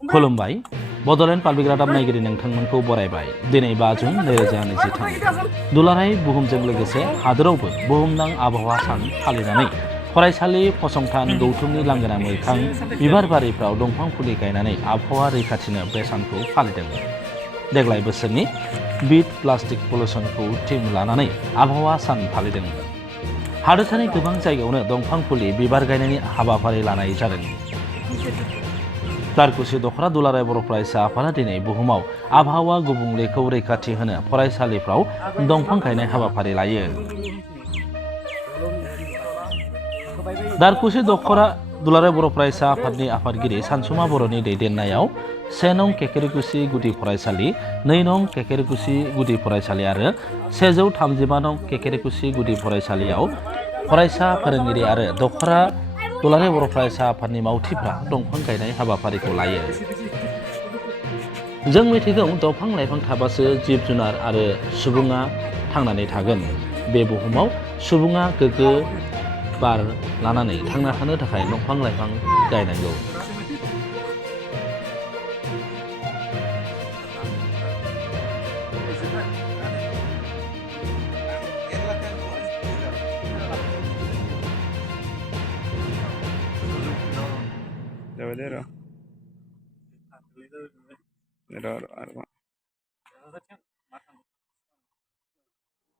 खुलुमबाय बड'लेण्ड पाब्लिक रादाब नायगिरि नोंथांमोनखौ बरायबाय दिनै 5 जुन 2023 दुलाराय बुहुमजों लोगोसे हादोरावबो बुहुमनां आबहावा सान फालिनानै फरायसालि फसंथान गौथुमनि लांगोना मोखां बिबार बारिफ्राव दंफां फुलि गायनानै आबहावा रैखाथिनो बे सानखौ फालिदों। देग्लाय बोसोरनि बिट प्लास्टिक पलिउसनखौ थीम लानानै आबहावा सान फालिदों। हादोरसानि गोबां जायगायावनो दंफां फुलि बिबार गायनायनि हाबाफारि लानाय जादों। दारकुसि दख'रा दुलाराय बर' फरायसा आफादा दिनै बुहुमाव आबहावा गुबुंलेखौ रैखाथि होनो फरायसालिफ्राव दंफां गायनाय हाबाफारि लायो। दारकुसि दख'रा दुलाराय बर' फरायसा आफादनि आफादगिरि सानसुमा बर'नि दैदेननायाव 1 नं केकेरेकुसि गुदि फरायसालि, 2 नं केकेरेकुसि गुदि फरायसालि आरो 135 नं केकेरेकुसि गुदि फरायसालियाव फरायसा फोरोंगिरि आरो दख'रा दुलाराय बर' फरायसा आफादनि मावथिफ्रा दंफां गायनाय हाबाफारिखौ लायो। जों मिथिगौ दंफां लाइफां थाबासो जिब जुनार आरो सुबुङा थांनानै थागोन। बे बुहुमाव सुबुङा गोग्गो बार लानानै थांना थानो थाखाय दंफां लाइफां गायनांगौ।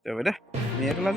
Coba deh, ini kelas.